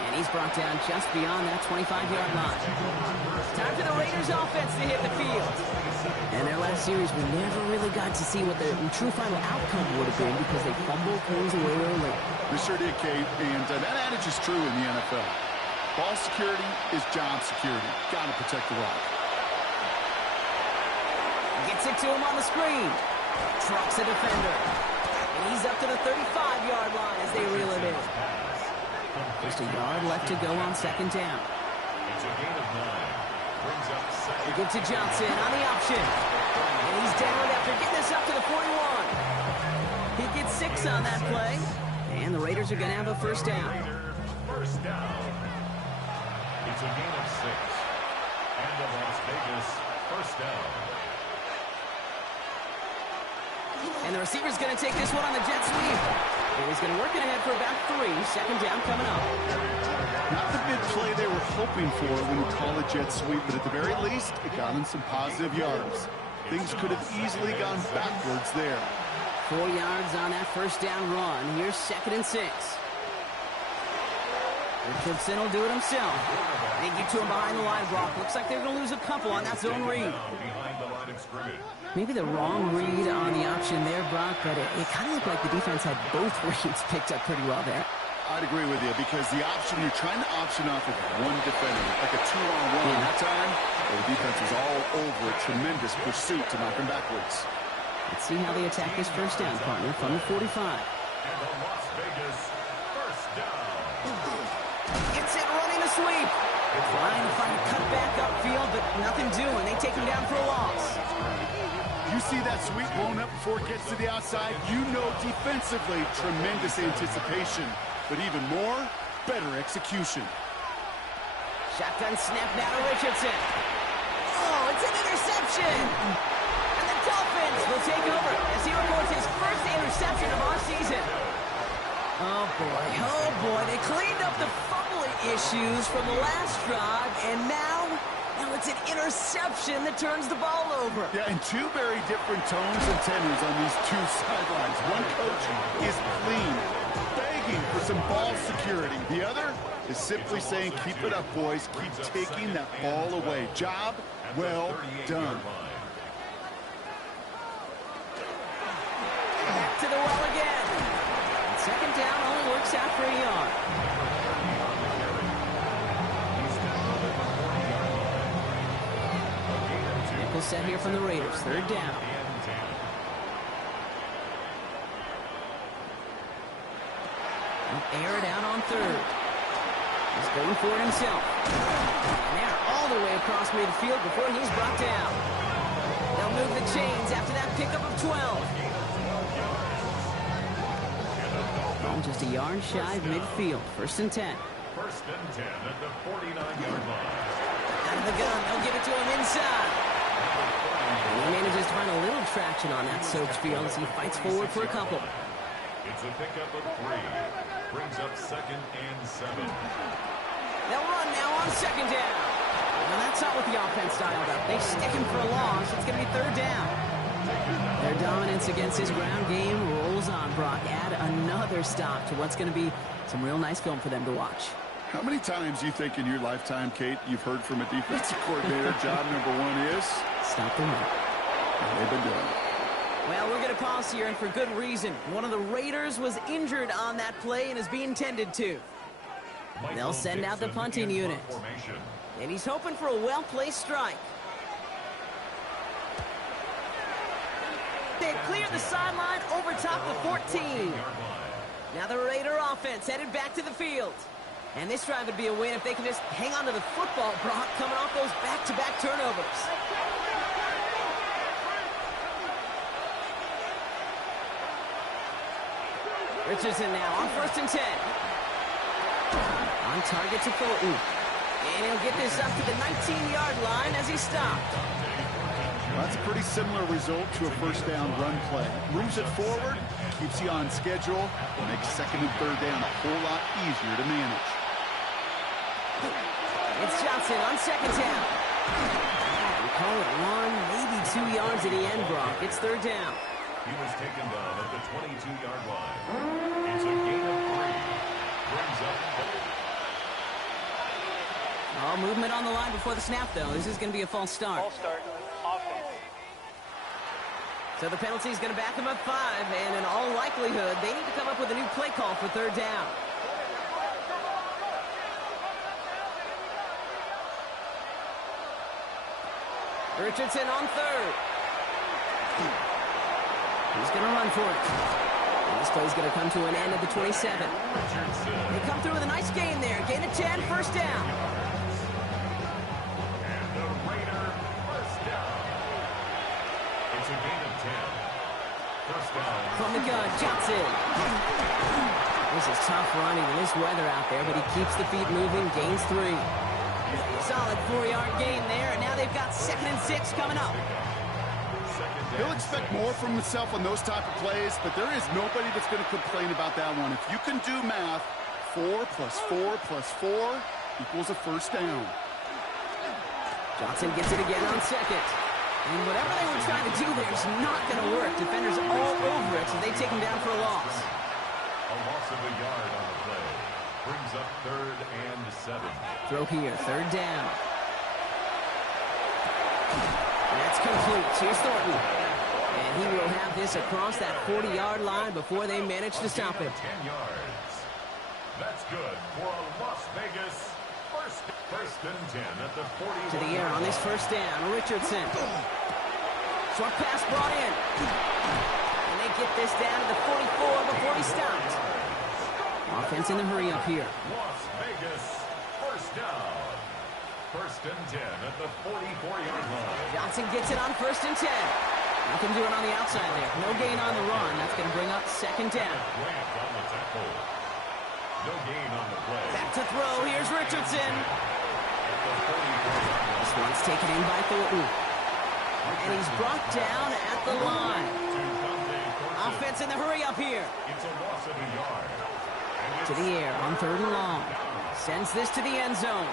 And he's brought down just beyond that 25-yard line. Time for the Raiders offense to hit the field. And their last series, we never really got to see what the true final outcome would have been because they fumbled things away early. We sure did, Kate, and that adage is true in the NFL. Ball security is job security. Got to protect the rock. Gets it to him on the screen. Trucks a defender. And he's up to the 35-yard line as they reel it in. Just a yard left to go on 2nd down. It's a gain of 9. Brings up 2nd. They get to Johnson on the option. And he's down after getting this up to the 41. He gets 6 on that play. And the Raiders are going to have a first down. First down. It's a gain of 6. And the Las Vegas first down. And the receiver's going to take this one on the jet sweep. And he's going to work it ahead for about 3. 2nd down coming up. Not the big play they were hoping for when you call a jet sweep, but at the very least, it got them some positive yards. Things could have easily gone backwards there. 4 yards on that first down run. Here's 2nd and 6. Richardson will do it himself. They get to him behind the line block. Looks like they're going to lose a couple on that zone read. Behind the line of scrimmage. Maybe the wrong read on the option there, Brock, but it kind of looked like the defense had both reads picked up pretty well there. I'd agree with you because the option, you're trying to option off of one defender, like a 2-on-1 that time. The defense was all over a tremendous pursuit to knock him backwards. Let's see how they attack this first down, partner, from the 45. And the Las Vegas first down. Gets it running the sweep. Trying to find a cutback upfield, but nothing doing. They take him down for a loss. You see that sweep blown up before it gets to the outside, you know defensively, tremendous anticipation. But even more, better execution. Shotgun snap now to Richardson. Oh, it's an interception. And the Dolphins will take over as he records his first interception of our season. Oh boy, they cleaned up the fumbling issues from the last drive, and now it's an interception that turns the ball over. Yeah, and two very different tones and tenors on these two sidelines. One coach is pleading, begging for some ball security. The other is simply saying, keep it up, boys. Keep taking that ball away. Job well done. Back to the well again. Second down only works out for a yard. Nickel set here from the Raiders. Third down. Air it out on third. He's going for it himself. And they're all the way across midfield before he's brought down. They'll move the chains after that pickup of 12. Just a yard shy of midfield. First and 10. First and 10 at the 49-yard line. Out of the gun. They'll give it to him inside. And he manages to find a little traction on that Soaks field as he fights forward for a couple. It's a pickup of 3. Brings up second and 7. They'll run now on second down. Well, that's not what the offense dialed up. They stick him for a loss. It's going to be third down. Their dominance against his ground game rolls on, Brock. Add another stop to what's going to be some real nice film for them to watch. How many times do you think in your lifetime, Kate, you've heard from a defensive coordinator, job number one is? Stop the run. And they've been doing it. Well, we're going to pause here, and for good reason. One of the Raiders was injured on that play and is being tended to. They'll send out the punting unit. And he's hoping for a well-placed strike. They clear the sideline over top the 14. Now the Raider offense headed back to the field. And this drive would be a win if they can just hang on to the football, Brock, coming off those back-to-back turnovers. Richardson now on first and 10. On target to Thornton. And he'll get this up to the 19-yard line as he stopped. That's a pretty similar result to a first down run play. Moves it forward, keeps you on schedule, makes second and third down a whole lot easier to manage. It's Johnson on second down. We call it 1, maybe 2 yards at the end, Brock. It's third down. He was taken down at the 22-yard line. It's a gain of 3. Brings up. Oh, movement on the line before the snap, though. This is going to be a false start. False start. Offense. So the penalty is going to back them up 5, and in all likelihood, they need to come up with a new play call for third down. Richardson on third. He's going to run for it. And this play's going to come to an end at the 27. They come through with a nice gain there. Gain of 10, first down. And the Raider first down. It's a gain of 10. First down. From the gun, Johnson. This is tough running in this weather out there, but he keeps the feet moving, gains 3. Solid 4-yard gain there, and now they've got second and 6 coming up. He'll expect more from himself on those type of plays, but there is nobody that's going to complain about that one. If you can do math, 4 plus 4 plus 4 equals a first down. Johnson gets it again on second. And whatever they were trying to do there is not going to work. Defenders all over it, so they take him down for a loss. A loss of a yard on the play. Brings up third and 7. Throw here, third down. That's complete. Here's Thornton. And he will have this across that 40-yard line before they manage to stop him. 10 yards. That's good for a Las Vegas first and 10 at the 40. To the air on this first down. Richardson. Short pass brought in. And they get this down to the 44 before he stopped. Offense in the hurry up here. Las Vegas first down. First and 10 at the 44-yard line. Johnson gets it on first and 10. Nothing doing on the outside there. No gain on the run. That's going to bring up second down. Grant on the tackle. No gain on the play. Back to throw. Here's Richardson. At the 44-yard line. This one's taken in by Thornton. And he's brought down at the line. Offense in the hurry up here. It's a loss of a yard. To the air on 3rd and long. Sends this to the end zone.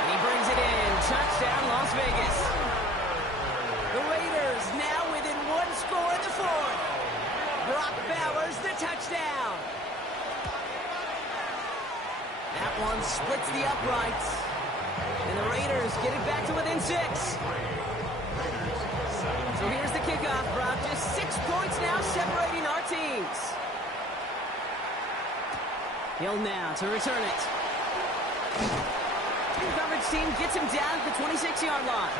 And he brings it in. Touchdown, Las Vegas. The Raiders now within 1 score in the 4th. Brock Bowers, the touchdown. That one splits the uprights. And the Raiders get it back to within 6. So here's the kickoff, Brock. Just 6 points now separating our teams. Hill now to return it. The coverage team gets him down at the 26-yard line.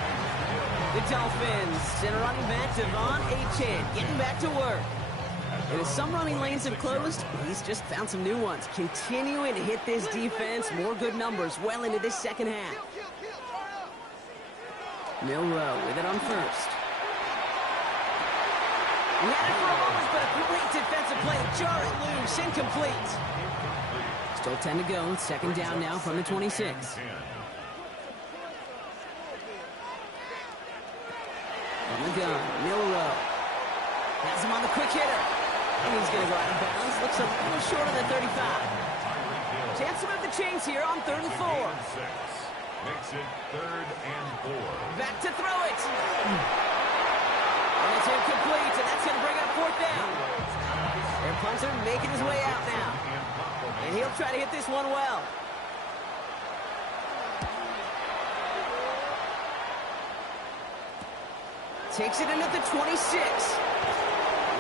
The Dolphins send a running back, Devon Achane, getting back to work. And as some running lanes have closed, he's just found some new ones. Continuing to hit this defense, more good numbers well into this second half. Milroe with it on 1st. He had it for a moment, but a great defensive play to jar it loose, incomplete. Still 10 to go, 2nd down now from the 26. On the gun, Milroe. Has him on the quick hitter. And he's going to go out of bounds. Looks a little short of the 35. Chance to move the chains here on 3rd and 4. Makes it 3rd and 4. Back to throw it. And it's incomplete, and that's going to bring up 4th down. Their punter making his way out now. And he'll try to hit this one well. Takes it in at the 26.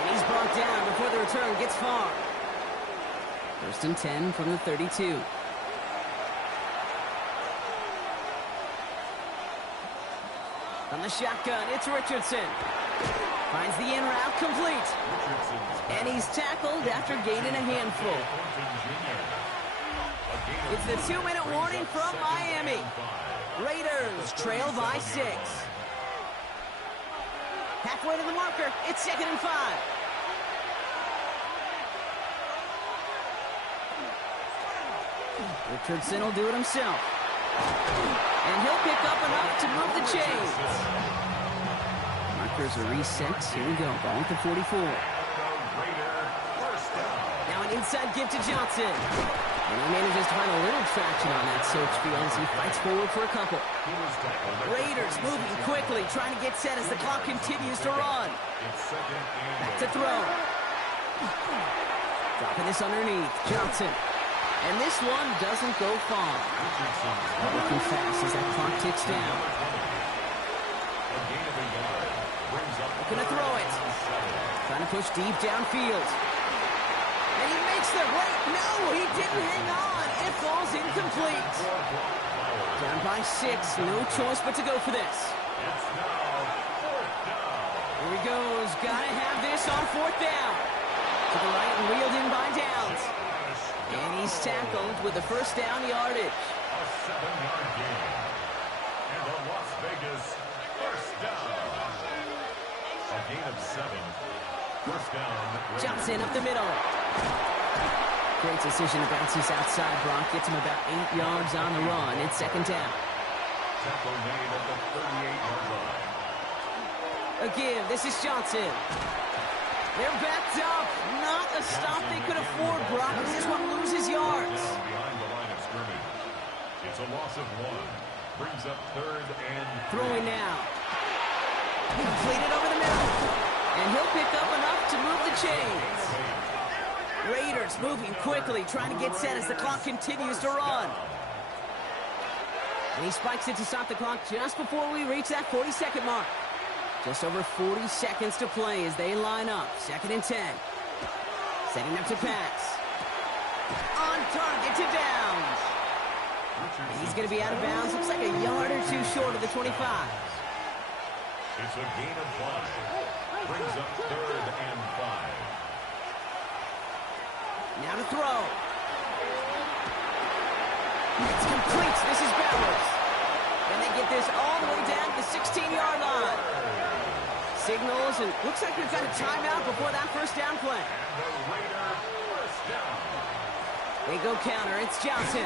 And he's brought down before the return gets far. 1st and 10 from the 32. On the shotgun, it's Richardson. Finds the in route complete. And he's tackled after gaining a handful. It's the 2-minute warning from Miami. Raiders trail by 6. Halfway to the marker, it's 2nd and 5. Richardson will do it himself. And he'll pick up enough to move the chains. Markers are reset. Here we go. Ball at the 44. Now an inside give to Johnson. And he manages to find a little traction on that search field as he fights forward for a couple. Raiders moving quickly, trying to get set as the clock continues to run. Back to throw. Dropping this underneath. Johnson. And this one doesn't go far. Looking fast as that clock ticks down. Looking to throw it. Trying to push deep downfield. And he makes the wait. No, he didn't hang on. It falls incomplete. Down by 6. No choice but to go for this. Here he goes. Gotta have this on 4th down. To the right and wheeled in by Downs. And he's tackled with the 1st down yardage. A 7-yard gain. And the Las Vegas 1st down. A gain of 7. 1st down. Johnson up the middle. Great decision to bounce this outside. Brock gets him about 8 yards on the run. It's 2nd down. Tackle made at the 38-yard line. Again, this is Johnson. They're backed up. Not a stop they could afford, Brock, as this one loses yards. Behind the line of scrimmage. It's a loss of 1. Brings up 3rd and 3. Throwing now. Completed over the middle. And he'll pick up enough to move the chains. Raiders moving quickly, trying to get set as the clock continues to run. And he spikes it to stop the clock just before we reach that 40-second mark. Just over 40 seconds to play as they line up. 2nd and 10. Setting up to pass. On target to Downs. And he's going to be out of bounds. Looks like a yard or 2 short of the 25. It's a gain of 5. Brings up 3rd and 5. Now to throw. It's complete. This is Bowers. And they get this all the way down to the 16-yard line. Signals, and looks like we've got a timeout before that 1st down play. And the Raider 1st down. They go counter. It's Johnson.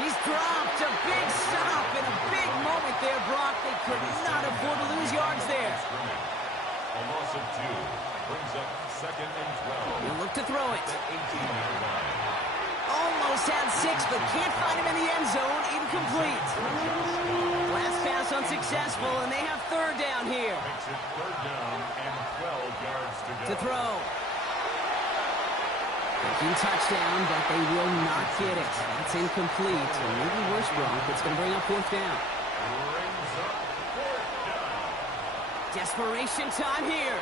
He's dropped a big stop in a big moment there, Brock. They could not afford to lose yards there. A loss of 2 brings up 2nd and 12. He'll look to throw it. 18-yard line. Almost had 6, but can't find him in the end zone. Incomplete. Last pass unsuccessful, and they have 3rd down here. Makes it 3rd down and 12 yards to go. To throw. Thinking touchdown, but they will not get it. That's incomplete. And maybe worse, Brock. It's going to bring up 4th down. Brings up 4th down. Desperation time here.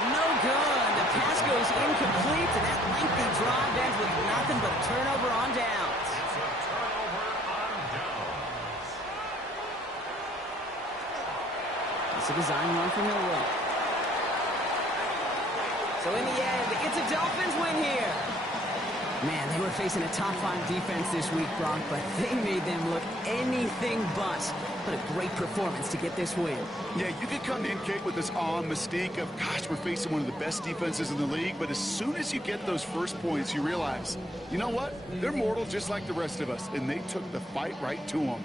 No good. The pass goes incomplete, and that lengthy drive ends with nothing but a turnover on downs. It's a turnover on downs. It's a design run for Millwall. So in the end, it's a Dolphins win here. Man, they were facing a top-5 defense this week, Brock, but they made them look anything but. What a great performance to get this win. Yeah, you could come in, Kate, with this mystique of, gosh, we're facing one of the best defenses in the league, but as soon as you get those first points, you realize, you know what? They're mortal just like the rest of us, and they took the fight right to them.